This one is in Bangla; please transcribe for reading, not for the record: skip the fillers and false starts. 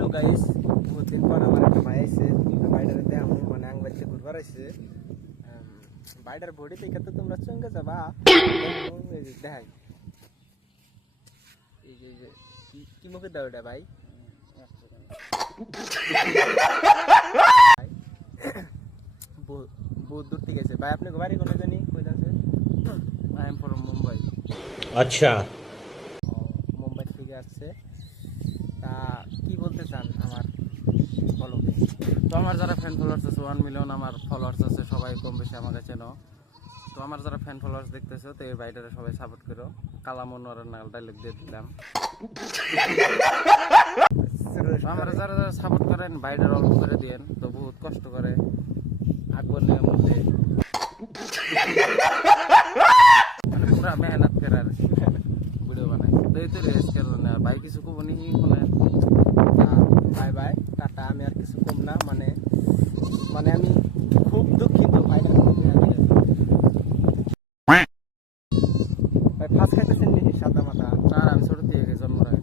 হ্যালো গাইস, বহুত দিন পর আমার একটা ভাই আইছে বাইরের দেখামু মানে আং বাড়িতে ঘুরবার আইছে। বাইরের বডি থেকে তো তোমরা চঙ্গে যাবা। এই যে দেখাই, এই যে কি মুখে দাও এটা ভাই? বহুত দূর থেকে গেছে ভাই। আপনাকে বাড়ি কোনে জানি কই যাচ্ছে? I am from Mumbai. अच्छा মুম্বাই থেকে আসছে। তা কি বলতে চান আমার ফলোকে? তো আমার যারা ফ্যান ফলোয়ার্স আছে 1 মিলিয়ন আমার ফলোয়ার্স আছে, সবাই কম বেশি আমাকে চেনো। তো আমার যারা ফ্যান ফলোয়ার্স দেখতেছো তো এই বাইটারে সবাই সাপোর্ট করো। কালামনোয়ারের নাল ডায়লগ দিয়ে দিলাম। তো আমরা যারা যারা সাপোর্ট করেন বাইটার অল্প করে দিয়েন, তো বহুত কষ্ট করে আকবর নিয়ম মধ্যে মানে পুরা মেহনত করে আর ভিডিও বানাই। তো এই তো রেস কারণে আর ভাই কিছু কব নি মানে বাই বাই টাটা। আমি আর কিছু কম না, মানে আমি খুব দুঃখিত ভাইটার প্রতি। ভাই ফার্স্ট খাইতেছেন নি সাদা মাথা? আর আমি ছোট থেকে জন্ম রাখি।